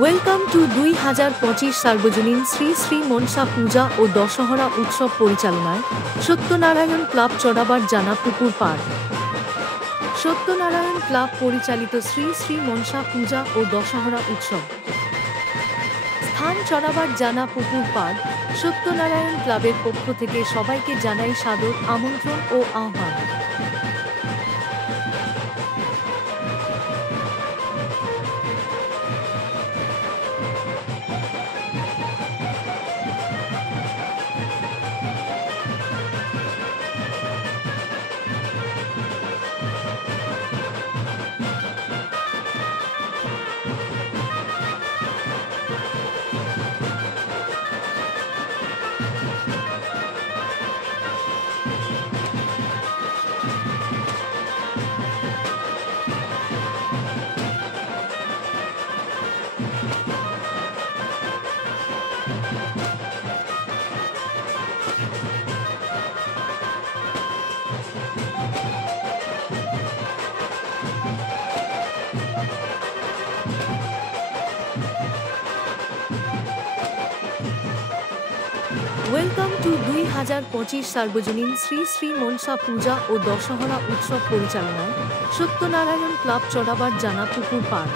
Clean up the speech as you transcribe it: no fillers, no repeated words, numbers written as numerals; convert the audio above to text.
Welcome to ২০২৫ সার্বজনীন শ্রী শ্রী মনসা পূজা ও দশহরা উৎসব পরিচালনায় সত্যনারায়ণ ক্লাব চড়াবার জানা পুকুর পাড়। সত্যনারায়ণ ক্লাব পরিচালিত শ্রী শ্রী মনসা পূজা ও দশহরা উৎসব স্থান চড়াবার জানা পুকুর পাড়। সত্যনারায়ণ ক্লাবের পক্ষ থেকে সবাইকে জানাই সাদর আমন্ত্রণ ও আহ্বান। ওয়েলকাম টু ২০২৫ সার্বজনীন শ্রী শ্রী মনসা পূজা ও দশহরা উৎসব পরিচালনায় সত্যনারায়ণ ক্লাব চড়াবার জানা পুকুর পাড়।